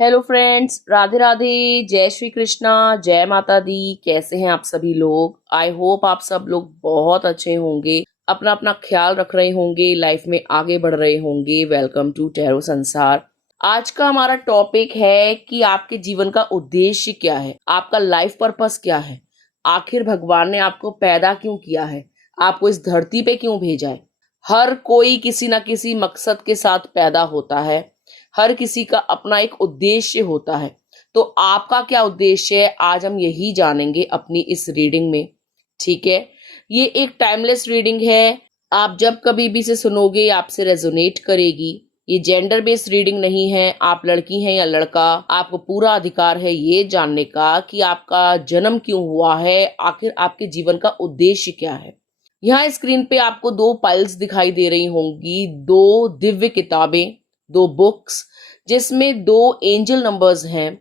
Hello friends, Radhe Radhe, जय श्री कृष्णा, जय माता दी। कैसे हैं आप सभी लोग? आई होप आप सब लोग बहुत अच्छे होंगे, अपना अपना ख्याल रख रहे होंगे, लाइफ में आगे बढ़ रहे होंगे। वेलकम टू टैरो संसार। आज का हमारा टॉपिक है कि आपके जीवन का उद्देश्य क्या है, आपका लाइफ पर्पस क्या है, आखिर भगवान ने आपको पैदा क्यों किया है, आपको इस धरती पे क्यों भेजा है। हर कोई किसी ना किसी मकसद के साथ पैदा होता है, हर किसी का अपना एक उद्देश्य होता है। तो आपका क्या उद्देश्य है, आज हम यही जानेंगे अपनी इस रीडिंग में। ठीक है, ये एक टाइमलेस रीडिंग है। आप जब कभी भी इसे सुनोगे आपसे रेजोनेट करेगी। ये जेंडर बेस्ड रीडिंग नहीं है। आप लड़की हैं या लड़का, आपको पूरा अधिकार है ये जानने का कि आपका जन्म क्यों हुआ है, आखिर आपके जीवन का उद्देश्य क्या है। यहाँ स्क्रीन पे आपको दो फाइल्स दिखाई दे रही होंगी, दो दिव्य किताबें, दो बुक्स, जिसमें दो एंजल नंबर्स हैं।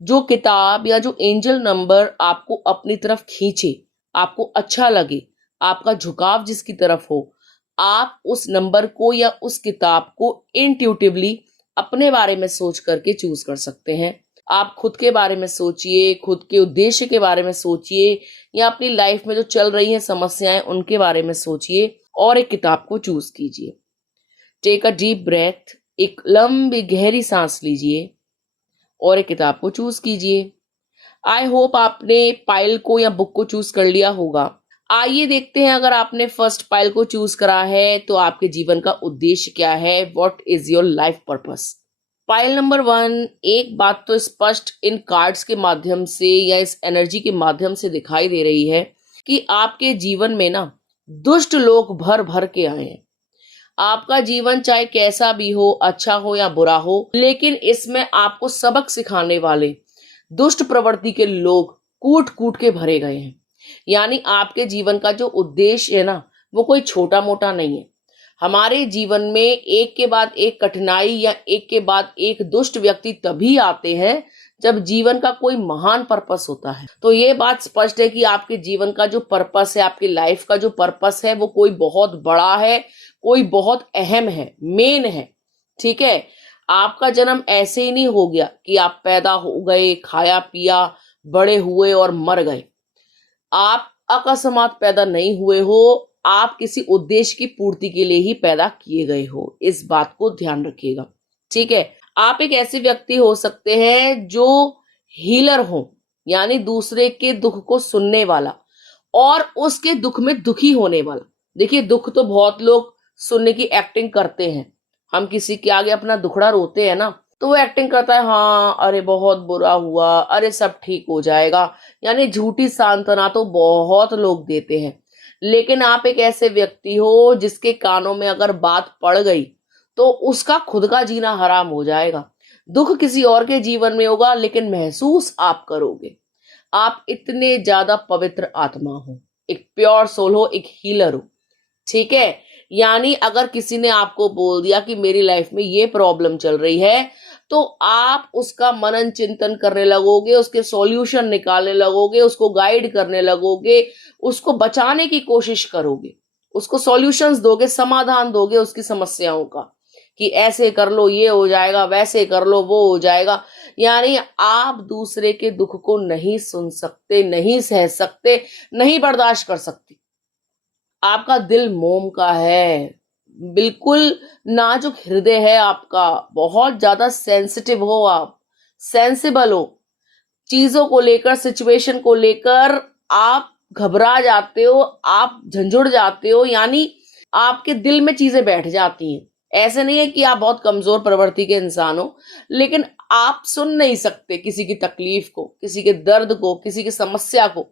जो किताब या जो एंजल नंबर आपको अपनी तरफ खींचे, आपको अच्छा लगे, आपका झुकाव जिसकी तरफ हो, आप उस नंबर को या उस किताब को इंट्यूटिवली अपने बारे में सोच करके चूज कर सकते हैं। आप खुद के बारे में सोचिए, खुद के उद्देश्य के बारे में सोचिए, या अपनी लाइफ में जो चल रही हैं समस्याएं उनके बारे में सोचिए और एक किताब को चूज कीजिए। टेक अ डीप ब्रेथ, एक लंबी गहरी सांस लीजिए और एक किताब को चूज कीजिए। आई होप आपने पाइल को या बुक को चूज कर लिया होगा। आइए देखते हैं, अगर आपने फर्स्ट पाइल को चूज करा है तो आपके जीवन का उद्देश्य क्या है, what is your life purpose. Pile number 1, एक बात तो स्पष्ट इन कार्ड्स के माध्यम से या इस एनर्जी के माध्यम से दिखाई दे रही है कि आपके जीवन में ना दुष्ट लोग भर भर के आए हैं। आपका जीवन चाहे कैसा भी हो, अच्छा हो या बुरा हो, लेकिन इसमें आपको सबक सिखाने वाले दुष्ट प्रवृत्ति के लोग कूट कूट के भरे गए हैं। यानी आपके जीवन का जो उद्देश्य है ना, वो कोई छोटा मोटा नहीं है। हमारे जीवन में एक के बाद एक कठिनाई या एक के बाद एक दुष्ट व्यक्ति तभी आते हैं जब जीवन का कोई महान पर्पस होता है। तो ये बात स्पष्ट है कि आपके जीवन का जो पर्पस है, आपकी लाइफ का जो पर्पस है, वो कोई बहुत बड़ा है, कोई बहुत अहम है, मेन है। ठीक है, आपका जन्म ऐसे ही नहीं हो गया कि आप पैदा हो गए, खाया पिया, बड़े हुए और मर गए। आप अकस्मात पैदा नहीं हुए हो, आप किसी उद्देश्य की पूर्ति के लिए ही पैदा किए गए हो। इस बात को ध्यान रखिएगा। ठीक है, आप एक ऐसे व्यक्ति हो सकते हैं जो हीलर हो, यानी दूसरे के दुख को सुनने वाला और उसके दुख में दुखी होने वाला। देखिए, दुख तो बहुत लोग सुनने की एक्टिंग करते हैं। हम किसी के आगे अपना दुखड़ा रोते हैं ना, तो वो एक्टिंग करता है, हाँ अरे बहुत बुरा हुआ, अरे सब ठीक हो जाएगा। यानी झूठी सांत्वना तो बहुत लोग देते हैं। लेकिन आप एक ऐसे व्यक्ति हो जिसके कानों में अगर बात पड़ गई तो उसका खुद का जीना हराम हो जाएगा। दुख किसी और के जीवन में होगा लेकिन महसूस आप करोगे। आप इतने ज्यादा पवित्र आत्मा हो, एक प्योर सोल हो, एक हीलर हो। ठीक है, यानी अगर किसी ने आपको बोल दिया कि मेरी लाइफ में ये प्रॉब्लम चल रही है, तो आप उसका मनन चिंतन करने लगोगे, उसके सॉल्यूशन निकालने लगोगे, उसको गाइड करने लगोगे, उसको बचाने की कोशिश करोगे, उसको सॉल्यूशंस दोगे, समाधान दोगे उसकी समस्याओं का, कि ऐसे कर लो ये हो जाएगा, वैसे कर लो वो हो जाएगा। यानी आप दूसरे के दुख को नहीं सुन सकते, नहीं सह सकते, नहीं बर्दाश्त कर सकते। आपका दिल मोम का है, बिल्कुल नाजुक हृदय है आपका, बहुत ज्यादा सेंसिटिव हो आप, सेंसिबल हो। चीजों को लेकर, सिचुएशन को लेकर आप घबरा जाते हो, आप झंझुड़ जाते हो, यानी आपके दिल में चीजें बैठ जाती हैं। ऐसे नहीं है कि आप बहुत कमजोर प्रवृत्ति के इंसान हो, लेकिन आप सुन नहीं सकते किसी की तकलीफ को, किसी के दर्द को, किसी की समस्या को,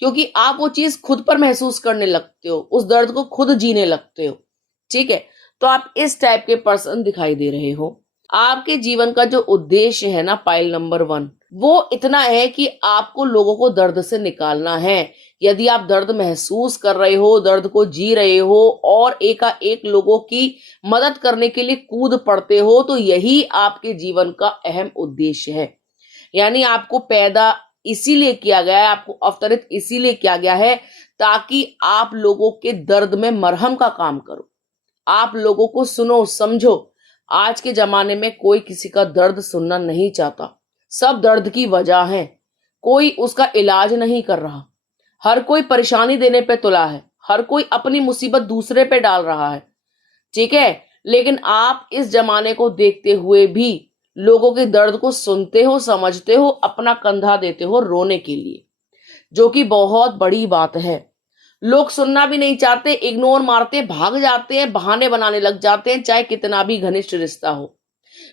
क्योंकि आप वो चीज खुद पर महसूस करने लगते हो, उस दर्द को खुद जीने लगते हो। ठीक है, तो आप इस टाइप के पर्सन दिखाई दे रहे हो। आपके जीवन का जो उद्देश्य है ना, पाइल नंबर 1, वो इतना है कि आपको लोगों को दर्द से निकालना है। यदि आप दर्द महसूस कर रहे हो, दर्द को जी रहे हो और एकाएक लोगों की मदद करने के लिए कूद पड़ते हो, तो यही आपके जीवन का अहम उद्देश्य है। यानी आपको पैदा इसीलिए किया गया है, आपको अवतरित इसीलिए किया गया है ताकि आप लोगों के दर्द में मरहम का काम करो, आप लोगों को सुनो, समझो, आज के जमाने में कोई किसी का दर्द सुनना नहीं चाहता। सब दर्द की वजह है, कोई उसका इलाज नहीं कर रहा। हर कोई परेशानी देने पे तुला है, हर कोई अपनी मुसीबत दूसरे पे डाल रहा है। ठीक है, लेकिन आप इस जमाने को देखते हुए भी लोगों के दर्द को सुनते हो, समझते हो, अपना कंधा देते हो रोने के लिए, जो कि बहुत बड़ी बात है। लोग सुनना भी नहीं चाहते, इग्नोर मारते, भाग जाते हैं, बहाने बनाने लग जाते हैं, चाहे कितना भी घनिष्ठ रिश्ता हो।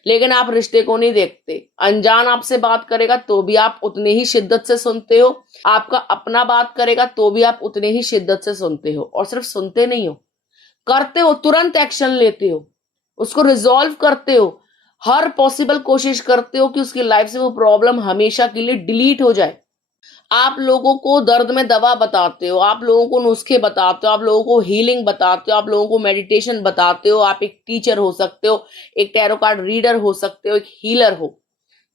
लेकिन आप रिश्ते को नहीं देखते। अनजान आपसे बात करेगा तो भी आप उतने ही शिद्दत से सुनते हो, आपका अपना बात करेगा तो भी आप उतने ही शिद्दत से सुनते हो। और सिर्फ सुनते नहीं हो, करते हो, तुरंत एक्शन लेते हो, उसको रिजॉल्व करते हो, हर पॉसिबल कोशिश करते हो कि उसकी लाइफ से वो प्रॉब्लम हमेशा के लिए डिलीट हो जाए। आप लोगों को दर्द में दवा बताते हो, आप लोगों को नुस्खे बताते हो, आप लोगों को हीलिंग बताते हो, आप लोगों को मेडिटेशन बताते हो। आप एक टीचर हो सकते हो, एक टैरो कार्ड रीडर हो सकते हो, एक हीलर हो।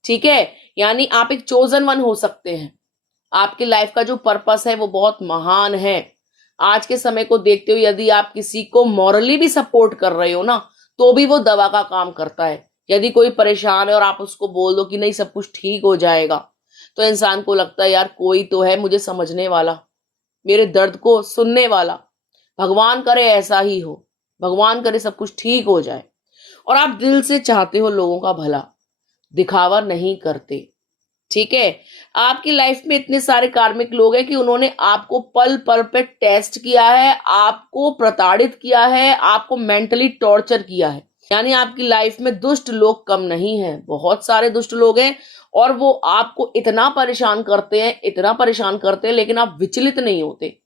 ठीक है, यानी आप एक चोजन वन हो सकते हैं। आपकी लाइफ का जो पर्पस है वो बहुत महान है। आज के समय को देखते हुए यदि आप किसी को मॉरली भी सपोर्ट कर रहे हो ना, तो भी वो दवा का काम करता है। यदि कोई परेशान है और आप उसको बोल दो कि नहीं सब कुछ ठीक हो जाएगा, तो इंसान को लगता है यार कोई तो है मुझे समझने वाला, मेरे दर्द को सुनने वाला। भगवान करे ऐसा ही हो, भगवान करे सब कुछ ठीक हो जाए। और आप दिल से चाहते हो लोगों का भला, दिखावा नहीं करते। ठीक है, आपकी लाइफ में इतने सारे कार्मिक लोग हैं कि उन्होंने आपको पल पल पे टेस्ट किया है, आपको प्रताड़ित किया है, आपको मेंटली टॉर्चर किया है। यानी आपकी लाइफ में दुष्ट लोग कम नहीं है, बहुत सारे दुष्ट लोग हैं। और वो आपको इतना परेशान करते हैं, इतना परेशान करते हैं, लेकिन आप विचलित नहीं होते।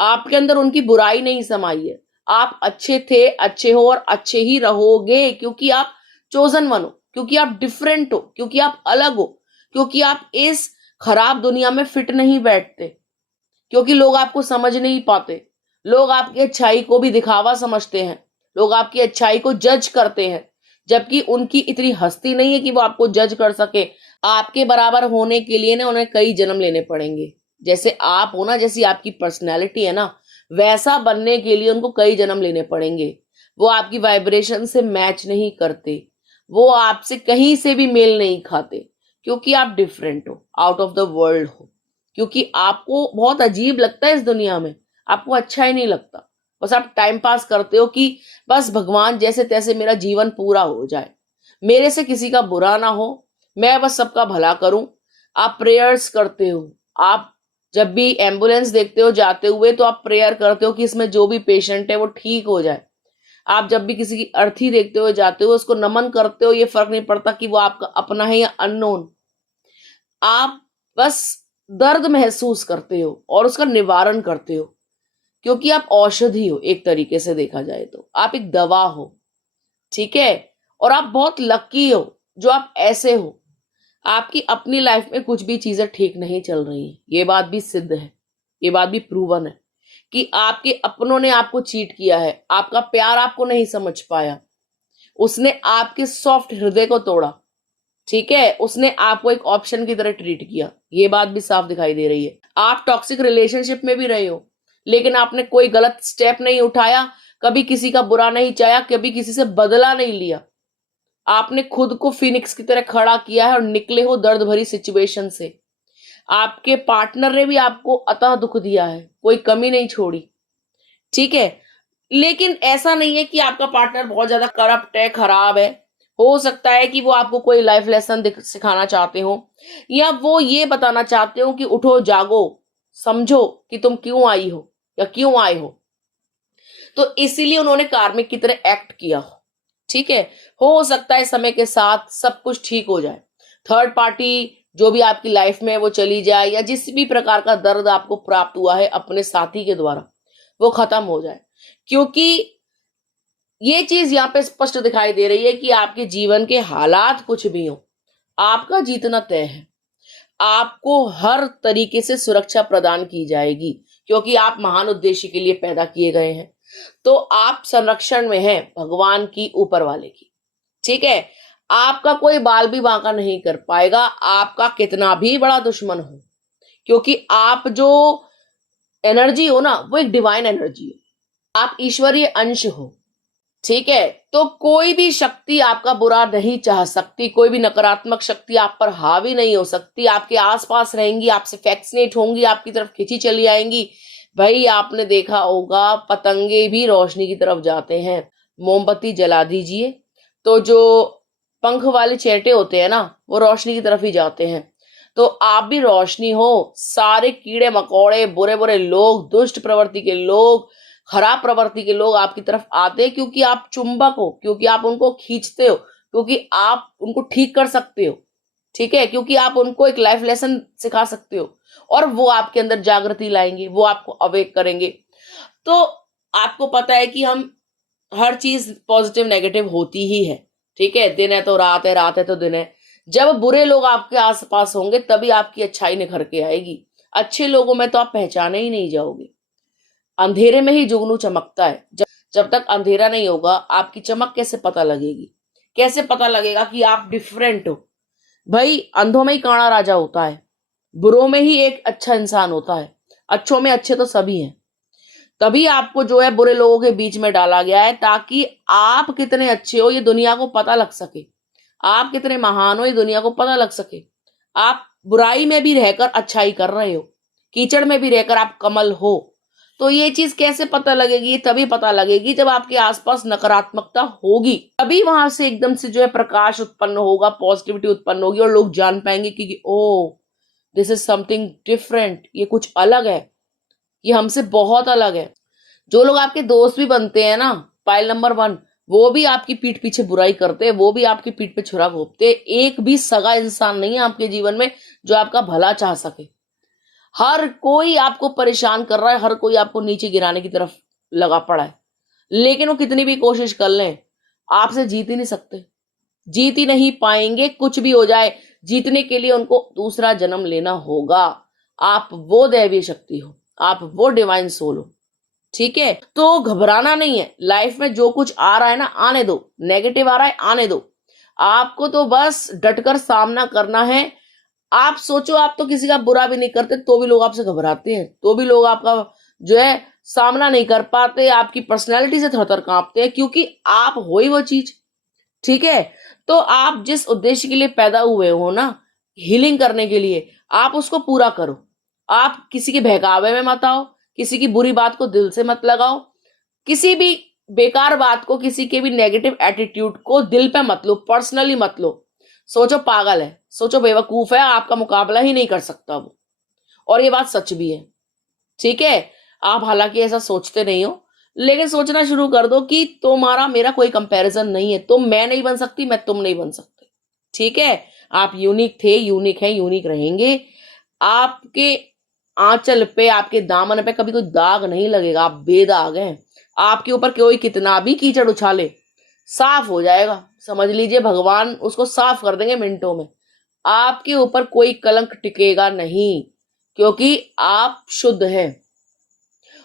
आपके अंदर उनकी बुराई नहीं समाई है। आप अच्छे थे, अच्छे हो और अच्छे ही रहोगे, क्योंकि आप चोजन वन हो, क्योंकि आप डिफरेंट हो, क्योंकि आप अलग हो, क्योंकि आप इस खराब दुनिया में फिट नहीं बैठते, क्योंकि लोग आपको समझ नहीं पाते। लोग आपकी अच्छाई को भी दिखावा समझते हैं, लोग आपकी अच्छाई को जज करते हैं, जबकि उनकी इतनी हस्ती नहीं है कि वो आपको जज कर सके। आपके बराबर होने के लिए ना उन्हें कई जन्म लेने पड़ेंगे। जैसे आप हो ना, जैसी आपकी पर्सनैलिटी है ना, वैसा बनने के लिए उनको कई जन्म लेने पड़ेंगे। वो आपकी वाइब्रेशन से मैच नहीं करते, वो आपसे कहीं से भी मेल नहीं खाते, क्योंकि आप डिफरेंट हो, आउट ऑफ द वर्ल्ड हो। क्योंकि आपको बहुत अजीब लगता है इस दुनिया में, आपको अच्छा ही नहीं लगता। बस आप टाइम पास करते हो कि बस भगवान जैसे तैसे मेरा जीवन पूरा हो जाए, मेरे से किसी का बुरा ना हो, मैं बस सबका भला करूं। आप प्रेयर्स करते हो, आप जब भी एम्बुलेंस देखते हो जाते हुए तो आप प्रेयर करते हो कि इसमें जो भी पेशेंट है वो ठीक हो जाए। आप जब भी किसी की अर्थी देखते हुए जाते हो उसको नमन करते हो, ये फर्क नहीं पड़ता कि वो आपका अपना है या अननोन। आप बस दर्द महसूस करते हो और उसका निवारण करते हो, क्योंकि आप औषधि हो। एक तरीके से देखा जाए तो आप एक दवा हो। ठीक है, और आप बहुत लकी हो जो आप ऐसे हो। आपकी अपनी लाइफ में कुछ भी चीजें ठीक नहीं चल रही हैं, ये बात भी सिद्ध है, ये बात भी प्रूवन है कि आपके अपनों ने आपको चीट किया है, आपका प्यार आपको नहीं समझ पाया, उसने आपके सॉफ्ट हृदय को तोड़ा। ठीक है, उसने आपको एक ऑप्शन की तरह ट्रीट किया, ये बात भी साफ दिखाई दे रही है। आप टॉक्सिक रिलेशनशिप में भी रहे हो, लेकिन आपने कोई गलत स्टेप नहीं उठाया, कभी किसी का बुरा नहीं चाहा, कभी किसी से बदला नहीं लिया। आपने खुद को फिनिक्स की तरह खड़ा किया है और निकले हो दर्द भरी सिचुएशन से। आपके पार्टनर ने भी आपको अतः दुख दिया है, कोई कमी नहीं छोड़ी। ठीक है, लेकिन ऐसा नहीं है कि आपका पार्टनर बहुत ज्यादा करप्ट है, खराब है। हो सकता है कि वो आपको कोई लाइफ लेसन सिखाना चाहते हो, या वो ये बताना चाहते हो कि उठो जागो, समझो कि तुम क्यों आई हो या क्यों आए हो। तो इसीलिए उन्होंने कार्मिक की तरह एक्ट किया हो। ठीक है, हो सकता है समय के साथ सब कुछ ठीक हो जाए, थर्ड पार्टी जो भी आपकी लाइफ में है वो चली जाए, या जिस भी प्रकार का दर्द आपको प्राप्त हुआ है अपने साथी के द्वारा वो खत्म हो जाए। क्योंकि ये चीज यहाँ पे स्पष्ट दिखाई दे रही है कि आपके जीवन के हालात कुछ भी हो, आपका जीतना तय है। आपको हर तरीके से सुरक्षा प्रदान की जाएगी, क्योंकि आप महान उद्देश्य के लिए पैदा किए गए हैं। तो आप संरक्षण में हैं भगवान की, ऊपर वाले की। ठीक है, आपका कोई बाल भी बांका नहीं कर पाएगा, आपका कितना भी बड़ा दुश्मन हो, क्योंकि आप जो एनर्जी हो ना वो एक डिवाइन एनर्जी है, आप ईश्वरीय अंश हो। ठीक है। तो कोई भी शक्ति आपका बुरा नहीं चाह सकती, कोई भी नकारात्मक शक्ति आप पर हावी नहीं हो सकती, आपके आसपास रहेंगी, आपसे फैक्सिनेट होंगी, आपकी तरफ खींची चली आएंगी। भाई आपने देखा होगा पतंगे भी रोशनी की तरफ जाते हैं। मोमबत्ती जला दीजिए तो जो पंख वाले चेहटे होते हैं ना, वो रोशनी की तरफ ही जाते हैं। तो आप भी रोशनी हो। सारे कीड़े मकोड़े, बुरे बुरे लोग, दुष्ट प्रवृत्ति के लोग, खराब प्रवृत्ति के लोग आपकी तरफ आते हैं, क्योंकि आप चुंबक हो, क्योंकि आप उनको खींचते हो, क्योंकि आप उनको ठीक कर सकते हो। ठीक है, क्योंकि आप उनको एक लाइफ लेसन सिखा सकते हो और वो आपके अंदर जागृति लाएंगे, वो आपको अवेक करेंगे। तो आपको पता है कि हम हर चीज पॉजिटिव नेगेटिव होती ही है। ठीक है, दिन है तो रात है, रात है तो दिन है। जब बुरे लोग आपके आसपास होंगे तभी आपकी अच्छाई निखर के आएगी। अच्छे लोगों में तो आप पहचाने ही नहीं जाओगे। अंधेरे में ही जुगनू चमकता है। जब तक अंधेरा नहीं होगा आपकी चमक कैसे पता लगेगी? कैसे पता लगेगा कि आप डिफरेंट हो? भाई अंधों में ही काणा राजा होता है, बुरों में ही एक अच्छा इंसान होता है, अच्छों में अच्छे तो सभी हैं। तभी आपको जो है बुरे लोगों के बीच में डाला गया है, ताकि आप कितने अच्छे हो ये दुनिया को पता लग सके, आप कितने महान हो ये दुनिया को पता लग सके। आप बुराई में भी रहकर अच्छाई कर रहे हो, कीचड़ में भी रहकर आप कमल हो। तो ये चीज कैसे पता लगेगी? तभी पता लगेगी जब आपके आसपास नकारात्मकता होगी, तभी वहां से एकदम से जो है प्रकाश उत्पन्न होगा, पॉजिटिविटी उत्पन्न होगी और लोग जान पाएंगे कि ओ दिस इज समथिंग डिफरेंट, ये कुछ अलग है, ये हमसे बहुत अलग है। जो लोग आपके दोस्त भी बनते हैं ना, पाइल नंबर 1, वो भी आपकी पीठ पीछे बुराई करते हैं, वो भी आपकी पीठ पे छुरा घोंपते हैं। एक भी सगा इंसान नहीं है आपके जीवन में जो आपका भला चाह सके। हर कोई आपको परेशान कर रहा है, हर कोई आपको नीचे गिराने की तरफ लगा पड़ा है। लेकिन वो कितनी भी कोशिश कर लें, आपसे जीत ही नहीं सकते, जीत ही नहीं पाएंगे। कुछ भी हो जाए, जीतने के लिए उनको दूसरा जन्म लेना होगा। आप वो दैवीय शक्ति हो, आप वो डिवाइन सोल हो। ठीक है, तो घबराना नहीं है। लाइफ में जो कुछ आ रहा है ना, आने दो। नेगेटिव आ रहा है, आने दो। आपको तो बस डटकर सामना करना है। आप सोचो, आप तो किसी का बुरा भी नहीं करते तो भी लोग आपसे घबराते हैं, तो भी लोग आपका जो है सामना नहीं कर पाते, आपकी पर्सनैलिटी से थरथर कांपते हैं, क्योंकि आप हो ही वो चीज। ठीक है, तो आप जिस उद्देश्य के लिए पैदा हुए हो ना, हीलिंग करने के लिए, आप उसको पूरा करो। आप किसी के बहकावे में मत आओ, किसी की बुरी बात को दिल से मत लगाओ, किसी भी बेकार बात को, किसी के भी नेगेटिव एटीट्यूड को दिल पे मत लो, पर्सनली मत लो। सोचो पागल है, सोचो बेवकूफ है, आपका मुकाबला ही नहीं कर सकता वो। और ये बात सच भी है। ठीक है, आप हालांकि ऐसा सोचते नहीं हो, लेकिन सोचना शुरू कर दो कि तुम्हारा मेरा कोई कंपैरिजन नहीं है। तुम मैं नहीं बन सकती, मैं तुम नहीं बन सकते। ठीक है, आप यूनिक थे, यूनिक है, यूनिक रहेंगे। आपके आंचल पे, आपके दामन पे कभी कोई दाग नहीं लगेगा। आप बेदाग हैं। आपके ऊपर कोई कितना भी कीचड़ उछाले, साफ हो जाएगा। समझ लीजिए भगवान उसको साफ कर देंगे मिनटों में। आपके ऊपर कोई कलंक टिकेगा नहीं, क्योंकि आप शुद्ध हैं।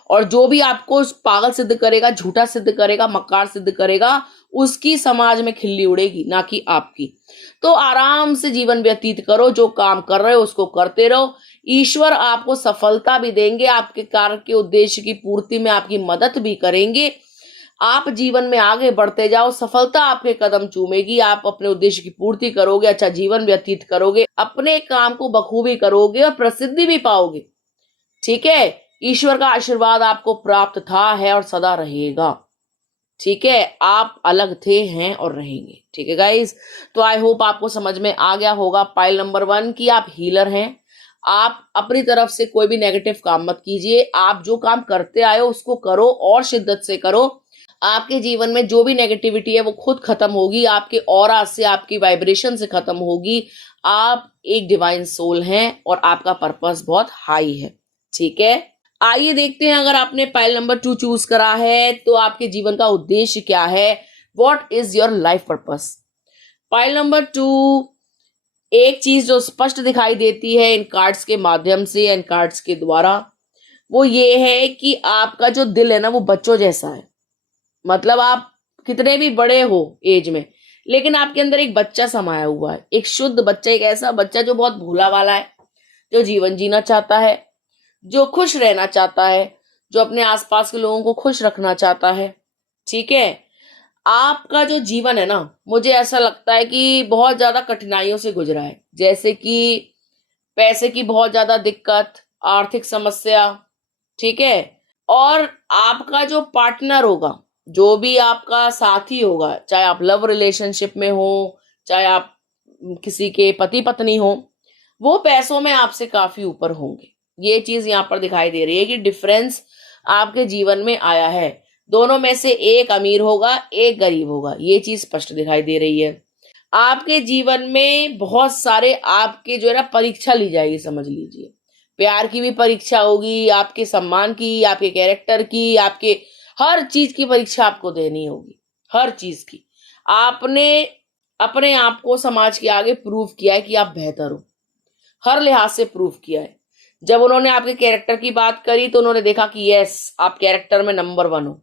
और जो भी आपको पागल सिद्ध करेगा, झूठा सिद्ध करेगा, मक्कार सिद्ध करेगा, उसकी समाज में खिल्ली उड़ेगी, ना कि आपकी। तो आराम से जीवन व्यतीत करो, जो काम कर रहे हो उसको करते रहो। ईश्वर आपको सफलता भी देंगे, आपके कार्य के उद्देश्य की पूर्ति में आपकी मदद भी करेंगे। आप जीवन में आगे बढ़ते जाओ, सफलता आपके कदम चूमेगी, आप अपने उद्देश्य की पूर्ति करोगे, अच्छा जीवन व्यतीत करोगे, अपने काम को बखूबी करोगे और प्रसिद्धि भी पाओगे। ठीक है, ईश्वर का आशीर्वाद आपको प्राप्त था, है और सदा रहेगा। ठीक है, आप अलग थे, हैं और रहेंगे। ठीक है गाइस, तो आई होप आपको समझ में आ गया होगा पाइल नंबर 1 की आप हीलर हैं। आप अपनी तरफ से कोई भी नेगेटिव काम मत कीजिए। आप जो काम करते आए हो उसको करो और शिद्दत से करो। आपके जीवन में जो भी नेगेटिविटी है वो खुद खत्म होगी, आपके ऑरा से, आपकी वाइब्रेशन से खत्म होगी। आप एक डिवाइन सोल हैं और आपका पर्पस बहुत हाई है। ठीक है, आइए देखते हैं, अगर आपने पाइल नंबर 2 चूज करा है तो आपके जीवन का उद्देश्य क्या है। What is your life purpose? Pile number 2, एक चीज जो स्पष्ट दिखाई देती है इन कार्ड्स के माध्यम से, इन कार्ड्स के द्वारा, वो ये है कि आपका जो दिल है ना, वो बच्चों जैसा है। मतलब आप कितने भी बड़े हो एज में, लेकिन आपके अंदर एक बच्चा समाया हुआ है, एक शुद्ध बच्चा, एक ऐसा बच्चा जो बहुत भोला वाला है, जो जीवन जीना चाहता है, जो खुश रहना चाहता है, जो अपने आसपास के लोगों को खुश रखना चाहता है। ठीक है, आपका जो जीवन है ना, मुझे ऐसा लगता है कि बहुत ज्यादा कठिनाइयों से गुजरा है। जैसे कि पैसे की बहुत ज्यादा दिक्कत, आर्थिक समस्या, ठीक है। और आपका जो पार्टनर होगा, जो भी आपका साथी होगा, चाहे आप लव रिलेशनशिप में हो, चाहे आप किसी के पति पत्नी हो, वो पैसों में आपसे काफी ऊपर होंगे। ये चीज यहाँ पर दिखाई दे रही है कि डिफरेंस आपके जीवन में आया है। दोनों में से एक अमीर होगा, एक गरीब होगा, ये चीज स्पष्ट दिखाई दे रही है। आपके जीवन में बहुत सारे आपके जो है ना परीक्षा ली जाएगी, समझ लीजिए। प्यार की भी परीक्षा होगी, आपके सम्मान की, आपके कैरेक्टर की, आपके हर चीज की परीक्षा आपको देनी होगी, हर चीज की। आपने अपने आप को समाज के आगे प्रूव किया है कि आप बेहतर हो, हर लिहाज से प्रूव किया है। जब उन्होंने आपके कैरेक्टर की बात करी तो उन्होंने देखा कि यस, आप कैरेक्टर में नंबर 1 हो।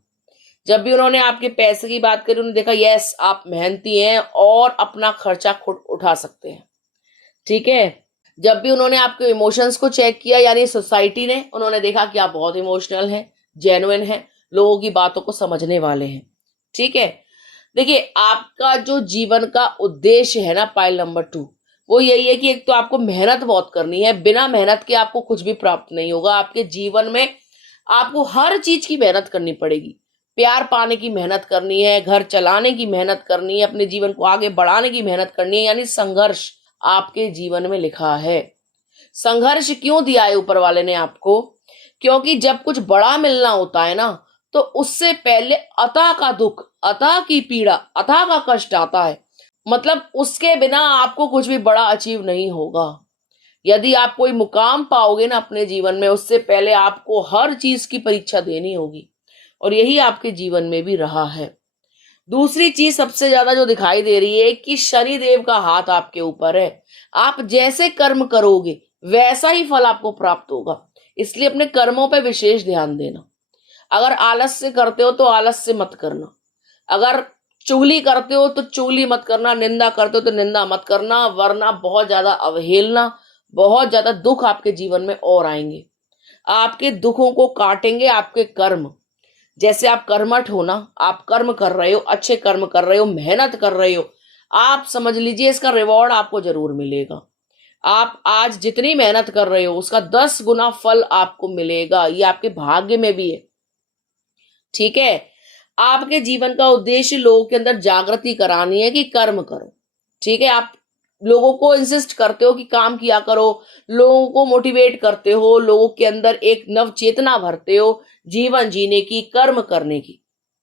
जब भी उन्होंने आपके पैसे की बात करी, उन्होंने देखा यस, आप मेहनती हैं और अपना खर्चा खुद उठा सकते हैं, ठीक है। जब भी उन्होंने आपके इमोशंस को चेक किया, यानी सोसाइटी ने, उन्होंने देखा कि आप बहुत इमोशनल हैं, जेन्युइन हैं, लोगों की बातों को समझने वाले हैं, ठीक है। देखिए, आपका जो जीवन का उद्देश्य है ना, पाइल नंबर 2, वो यही है कि एक तो आपको मेहनत बहुत करनी है। बिना मेहनत के आपको कुछ भी प्राप्त नहीं होगा। आपके जीवन में आपको हर चीज की मेहनत करनी पड़ेगी। प्यार पाने की मेहनत करनी है, घर चलाने की मेहनत करनी है, अपने जीवन को आगे बढ़ाने की मेहनत करनी है, यानी संघर्ष आपके जीवन में लिखा है। संघर्ष क्यों दिया है ऊपर वाले ने आपको? क्योंकि जब कुछ बड़ा मिलना होता है ना, तो उससे पहले अतः का दुख, अतः की पीड़ा, अतः का कष्ट आता है। मतलब उसके बिना आपको कुछ भी बड़ा अचीव नहीं होगा। यदि आप कोई मुकाम पाओगे ना अपने जीवन में, उससे पहले आपको हर चीज की परीक्षा देनी होगी, और यही आपके जीवन में भी रहा है। दूसरी चीज सबसे ज्यादा जो दिखाई दे रही है कि शनिदेव का हाथ आपके ऊपर है। आप जैसे कर्म करोगे वैसा ही फल आपको प्राप्त होगा, इसलिए अपने कर्मों पर विशेष ध्यान देना। अगर आलस से करते हो तो आलस से मत करना, अगर चुगली करते हो तो चुगली मत करना, निंदा करते हो तो निंदा मत करना, वरना बहुत ज्यादा अवहेलना, बहुत ज्यादा दुख आपके जीवन में और आएंगे। आपके दुखों को काटेंगे आपके कर्म। जैसे आप कर्मठ हो ना, आप कर्म कर रहे हो, अच्छे कर्म कर रहे हो, मेहनत कर रहे हो, आप समझ लीजिए इसका रिवॉर्ड आपको जरूर मिलेगा। आप आज जितनी मेहनत कर रहे हो उसका 10 गुना फल आपको मिलेगा, ये आपके भाग्य में भी है, ठीक है। आपके जीवन का उद्देश्य लोगों के अंदर जागृति करानी है कि कर्म करो, ठीक है। आप लोगों को इंसिस्ट करते हो कि काम किया करो, लोगों को मोटिवेट करते हो, लोगों के अंदर एक नव चेतना भरते हो जीवन जीने की, कर्म करने की,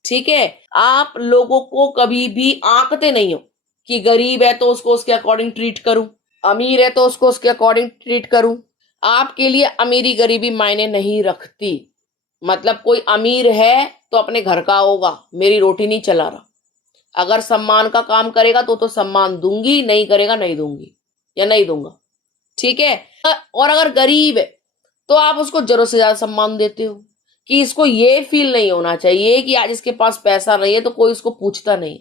ठीक है। आप लोगों को कभी भी आंकते नहीं हो कि गरीब है तो उसको उसके अकॉर्डिंग ट्रीट करूं, अमीर है तो उसको उसके अकॉर्डिंग ट्रीट करूं। आपके लिए अमीरी गरीबी मायने नहीं रखती। मतलब कोई अमीर है तो अपने घर का होगा, मेरी रोटी नहीं चला रहा। अगर सम्मान का काम करेगा तो सम्मान दूंगी, नहीं करेगा नहीं दूंगी या नहीं दूंगा, ठीक है। और अगर गरीब है तो आप उसको जरूरत से ज्यादा सम्मान देते हो कि इसको ये फील नहीं होना चाहिए कि आज इसके पास पैसा नहीं है तो कोई इसको पूछता नहीं।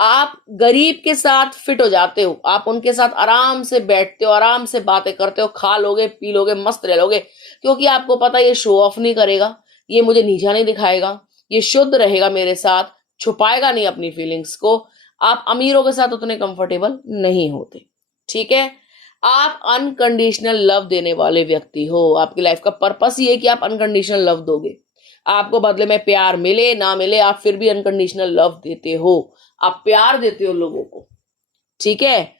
आप गरीब के साथ फिट हो जाते हो, आप उनके साथ आराम से बैठते हो, आराम से बातें करते हो, खा लोगे, पी लोगे, मस्त रह लोगे, क्योंकि आपको पता है ये शो ऑफ नहीं करेगा, ये मुझे नीचा नहीं दिखाएगा, ये शुद्ध रहेगा मेरे साथ, छुपाएगा नहीं अपनी फीलिंग्स को। आप अमीरों के साथ उतने कंफर्टेबल नहीं होते, ठीक है। आप अनकंडीशनल लव देने वाले व्यक्ति हो। आपकी लाइफ का पर्पस ये है कि आप अनकंडीशनल लव दोगे। आपको बदले में प्यार मिले ना मिले, आप फिर भी अनकंडीशनल लव देते हो, आप प्यार देते हो लोगों को, ठीक है।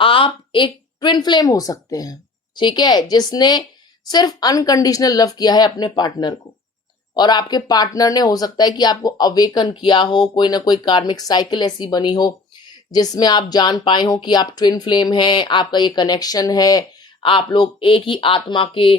आप एक ट्विन फ्लेम हो सकते हैं, ठीक है, जिसने सिर्फ अनकंडीशनल लव किया है अपने पार्टनर को, और आपके पार्टनर ने हो सकता है कि आपको अवेकन किया हो, कोई ना कोई कार्मिक साइकिल ऐसी बनी हो जिसमें आप जान पाए हो कि आप ट्विन फ्लेम हैं, आपका ये कनेक्शन है, आप लोग एक ही आत्मा के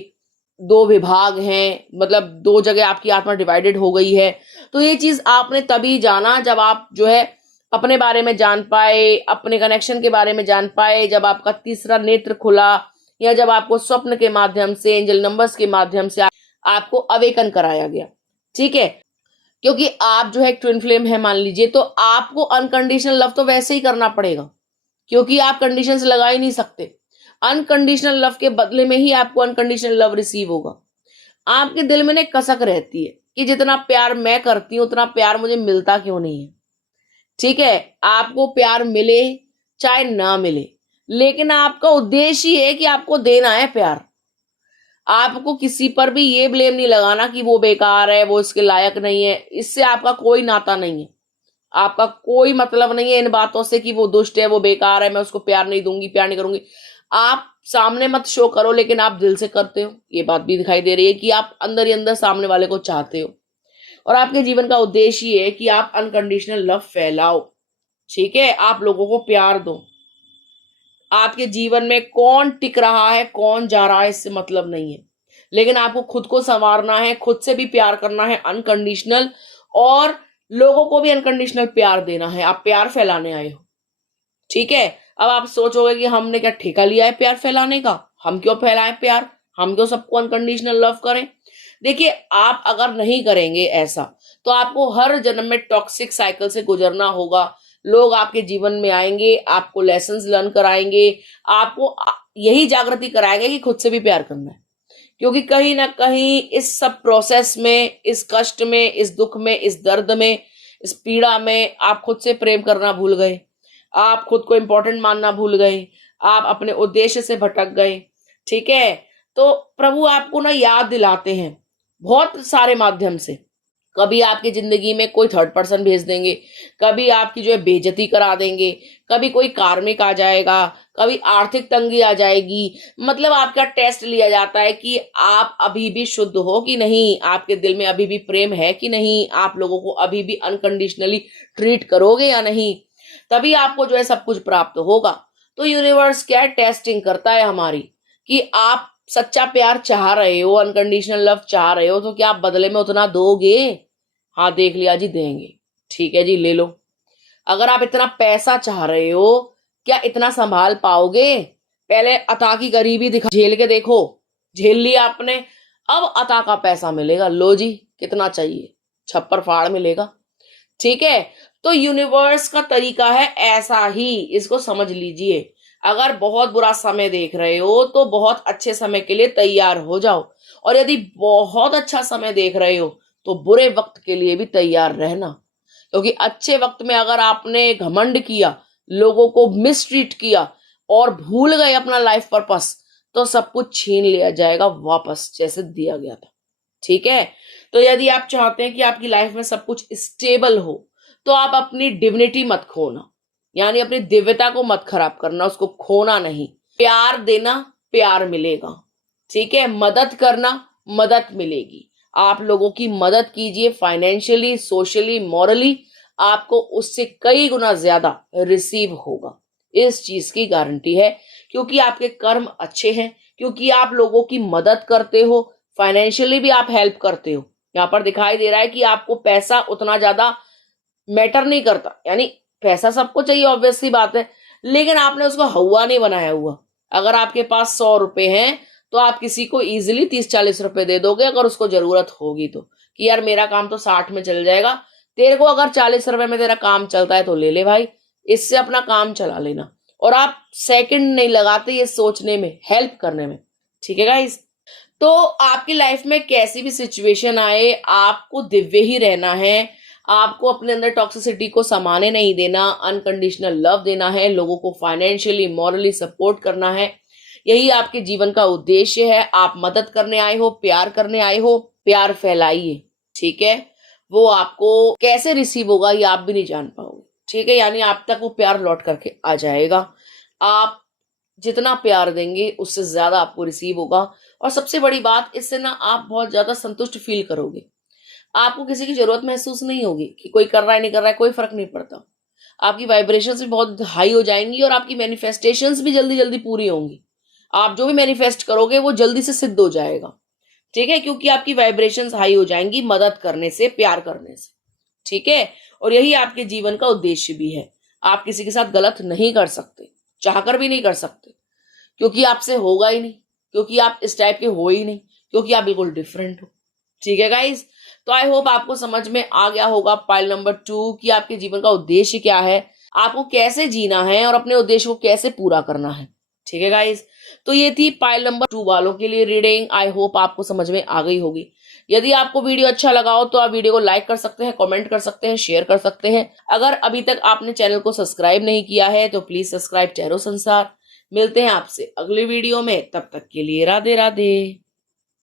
दो विभाग हैं, मतलब दो जगह आपकी आत्मा डिवाइडेड हो गई है। तो ये चीज आपने तभी जाना जब आप जो है अपने बारे में जान पाए, अपने कनेक्शन के बारे में जान पाए, जब आपका तीसरा नेत्र खुला, या जब आपको स्वप्न के माध्यम से, एंजल नंबर्स के माध्यम से आपको अवेकन कराया गया, ठीक है। क्योंकि आप जो है ट्विन फ्लेम है मान लीजिए, तो आपको अनकंडीशनल लव तो वैसे ही करना पड़ेगा, क्योंकि आप कंडीशंस लगा ही नहीं सकते। अनकंडीशनल लव के बदले में ही आपको अनकंडीशनल लव रिसीव होगा। आपके दिल में एक कसक रहती है कि जितना प्यार मैं करती हूं उतना प्यार मुझे मिलता क्यों नहीं है, ठीक है, आपको प्यार मिले चाहे ना मिले, लेकिन आपका उद्देश्य ही है कि आपको देना है प्यार। आपको किसी पर भी ये ब्लेम नहीं लगाना कि वो बेकार है, वो इसके लायक नहीं है। इससे आपका कोई नाता नहीं है, आपका कोई मतलब नहीं है इन बातों से कि वो दुष्ट है, वो बेकार है, मैं उसको प्यार नहीं दूंगी, प्यार नहीं करूंगी। आप सामने मत शो करो, लेकिन आप दिल से करते हो। ये बात भी दिखाई दे रही है कि आप अंदर ही अंदर सामने वाले को चाहते हो, और आपके जीवन का उद्देश्य ये है कि आप अनकंडीशनल लव फैलाओ। ठीक है, आप लोगों को प्यार दो। आपके जीवन में कौन टिक रहा है कौन जा रहा है इससे मतलब नहीं है, लेकिन आपको खुद को संवारना है, खुद से भी प्यार करना है अनकंडीशनल, और लोगों को भी अनकंडीशनल प्यार देना है। आप प्यार फैलाने आए हो। ठीक है, अब आप सोचोगे कि हमने क्या ठेका लिया है प्यार फैलाने का, हम क्यों फैलाएं प्यार, हम क्यों सबको अनकंडीशनल लव करें। देखिए, आप अगर नहीं करेंगे ऐसा तो आपको हर जन्म में टॉक्सिक साइकिल से गुजरना होगा। लोग आपके जीवन में आएंगे, आपको लेसन्स लर्न कराएंगे, आपको यही जागृति कराएंगे कि खुद से भी प्यार करना है। क्योंकि कहीं ना कहीं इस सब प्रोसेस में, इस कष्ट में, इस दुख में, इस दर्द में, इस पीड़ा में आप खुद से प्रेम करना भूल गए, आप खुद को इंपॉर्टेंट मानना भूल गए, आप अपने उद्देश्य से भटक गए। ठीक है, तो प्रभु आपको ना याद दिलाते हैं बहुत सारे माध्यम से। कभी आपकी जिंदगी में कोई थर्ड पर्सन भेज देंगे, कभी आपकी जो है बेइज्जती करा देंगे, कभी कोई कार्मिक आ जाएगा, कभी आर्थिक तंगी आ जाएगी। मतलब आपका टेस्ट लिया जाता है कि आप अभी भी शुद्ध हो कि नहीं, आपके दिल में अभी भी प्रेम है कि नहीं, आप लोगों को अभी भी अनकंडीशनली ट्रीट करोगे या नहीं। तभी आपको जो है सब कुछ प्राप्त होगा। तो यूनिवर्स क्या है, टेस्टिंग करता है हमारी कि आप सच्चा प्यार चाह रहे हो, अनकंडीशनल लव चाह रहे हो, तो क्या आप बदले में उतना दोगे। हाँ, देख लिया जी, देंगे। ठीक है जी, ले लो। अगर आप इतना पैसा चाह रहे हो, क्या इतना संभाल पाओगे। पहले अता की गरीबी दिखा, झेल के देखो, झेल लिया आपने, अब अता का पैसा मिलेगा। लो जी, कितना चाहिए, छप्पर फाड़ मिलेगा। ठीक है, तो यूनिवर्स का तरीका है ऐसा ही, इसको समझ लीजिए। अगर बहुत बुरा समय देख रहे हो तो बहुत अच्छे समय के लिए तैयार हो जाओ, और यदि बहुत अच्छा समय देख रहे हो तो बुरे वक्त के लिए भी तैयार रहना। क्योंकि अच्छे वक्त में अगर आपने घमंड किया, लोगों को मिसट्रीट किया और भूल गए अपना लाइफ पर्पस, तो सब कुछ छीन लिया जाएगा वापस जैसे दिया गया था। ठीक है, तो यदि आप चाहते हैं कि आपकी लाइफ में सब कुछ स्टेबल हो, तो आप अपनी डिविनिटी मत खोना, यानी अपनी दिव्यता को मत खराब करना, उसको खोना नहीं। प्यार देना, प्यार मिलेगा। ठीक है, मदद करना, मदद मिलेगी। आप लोगों की मदद कीजिए, फाइनेंशियली, सोशली, मॉरली, आपको उससे कई गुना ज्यादा रिसीव होगा। इस चीज की गारंटी है, क्योंकि आपके कर्म अच्छे हैं, क्योंकि आप लोगों की मदद करते हो, फाइनेंशियली भी आप हेल्प करते हो। यहाँ पर दिखाई दे रहा है कि आपको पैसा उतना ज्यादा मैटर नहीं करता, यानी पैसा सबको चाहिए, ऑब्वियसली बात है, लेकिन आपने उसको हवा नहीं बनाया हुआ। अगर आपके पास 100 रुपए हैं तो आप किसी को इजीली 30-40 रुपए दे दोगे, अगर उसको जरूरत होगी तो, कि यार मेरा काम तो 60 में चल जाएगा, तेरे को अगर 40 रुपए में तेरा काम चलता है तो ले ले भाई, इससे अपना काम चला लेना। और आप सेकंड नहीं लगाते ये सोचने में, हेल्प करने में। ठीक है गाइस, तो आपकी लाइफ में कैसी भी सिचुएशन आए, आपको दिव्य ही रहना है। आपको अपने अंदर टॉक्सिसिटी को समाने नहीं देना, अनकंडीशनल लव देना है, लोगों को फाइनेंशियली, मॉरली सपोर्ट करना है। यही आपके जीवन का उद्देश्य है। आप मदद करने आए हो, प्यार करने आए हो, प्यार फैलाइए। ठीक है, वो आपको कैसे रिसीव होगा ये आप भी नहीं जान पाओगे। ठीक है, यानी आप तक वो प्यार लौट करके आ जाएगा। आप जितना प्यार देंगे उससे ज्यादा आपको रिसीव होगा। और सबसे बड़ी बात, इससे ना आप बहुत ज्यादा संतुष्ट फील करोगे। आपको किसी की जरूरत महसूस नहीं होगी कि कोई कर रहा है नहीं कर रहा है, कोई फर्क नहीं पड़ता। आपकी वाइब्रेशंस भी बहुत हाई हो जाएंगी, और आपकी मैनिफेस्टेशंस भी जल्दी जल्दी पूरी होंगी। आप जो भी मैनिफेस्ट करोगे वो जल्दी से सिद्ध हो जाएगा। ठीक है, क्योंकि आपकी वाइब्रेशंस हाई हो जाएंगी मदद करने से, प्यार करने से। ठीक है, और यही आपके जीवन का उद्देश्य भी है। आप किसी के साथ गलत नहीं कर सकते, चाहकर भी नहीं कर सकते, क्योंकि आपसे होगा ही नहीं, क्योंकि आप इस टाइप के हो ही नहीं, क्योंकि आप बिल्कुल डिफरेंट हो। ठीक है गाइज, तो आई होप आपको समझ में आ गया होगा पाइल नंबर 2 कि आपके जीवन का उद्देश्य क्या है, आपको कैसे जीना है और अपने उद्देश्य को कैसे पूरा करना है। ठीक है गाइज, तो ये थी पाइल नंबर 2 वालों के लिए रीडिंग। आई होप आपको समझ में आ गई होगी। यदि आपको वीडियो अच्छा लगा हो तो आप वीडियो को लाइक कर सकते हैं, कमेंट कर सकते हैं, शेयर कर सकते हैं। अगर अभी तक आपने चैनल को सब्सक्राइब नहीं किया है तो प्लीज सब्सक्राइब चेहरो संसार। मिलते हैं आपसे अगले वीडियो में, तब तक के लिए राधे राधे।